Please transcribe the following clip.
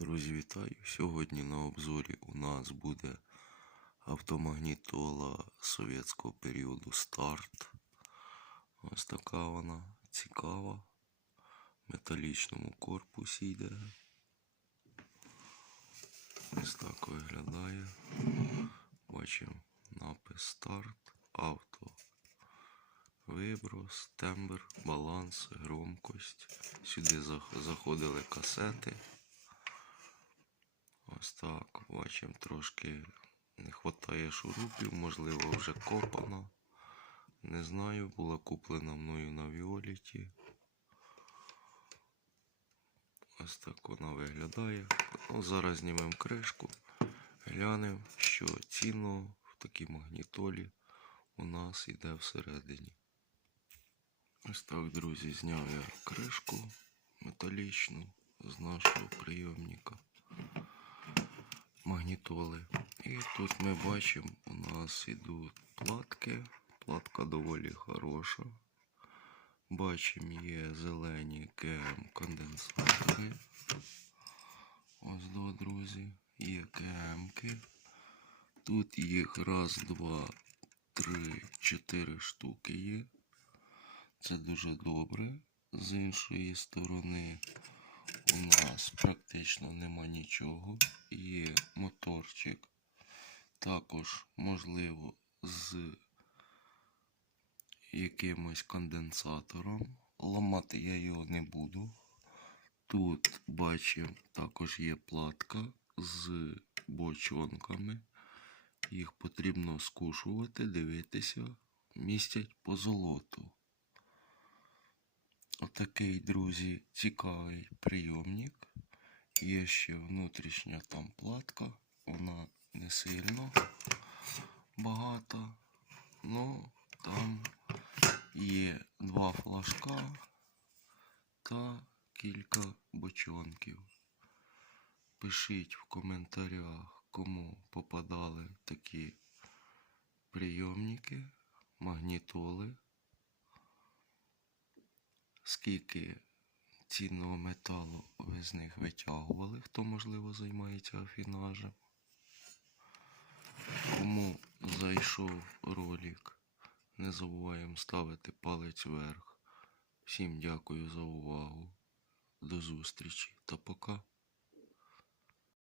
Друзі, вітаю! Сьогодні на обзорі у нас буде автомагнітола совєтського періоду старт. Ось така вона цікава. В металічному корпусі йде. Ось так виглядає. Бачимо напис старт, авто. Виброс, тембр, баланс, громкость. Сюди заходили касети. Ось так, бачимо, трошки не вистачає шурупів, можливо, вже копана. Не знаю, була куплена мною на Віоліті. Ось так вона виглядає. Ну, зараз знімемо кришку, глянемо, що цінно в такій магнітолі у нас іде всередині. Ось так, друзі, зняв я кришку металічну з нашого прийомника магнітоли. І тут ми бачимо, у нас ідуть платки. Платка доволі хороша. Бачимо, є зелені КМ конденсатори. Ось до, друзі, є КМки. Тут їх раз, два, три, чотири штуки є. Це дуже добре. З іншої сторони нас практично нема нічого. Є моторчик. Також, можливо, з якимось конденсатором. Ламати я його не буду. Тут бачимо, також є платка з бочонками. Їх потрібно скушувати, дивитися, містять по золоту. Отакий, друзі, цікавий прийомник. Є ще внутрішня там платка. Вона не сильно багата. Ну, там є два флажка та кілька бочонків. Пишіть в коментарях, кому попадали такі прийомники, магнітоли скільки цінного металу ви з них витягували, хто, можливо, займається афінажем. Кому зайшов ролик, не забуваємо ставити палець вверх. Всім дякую за увагу. До зустрічі та пока.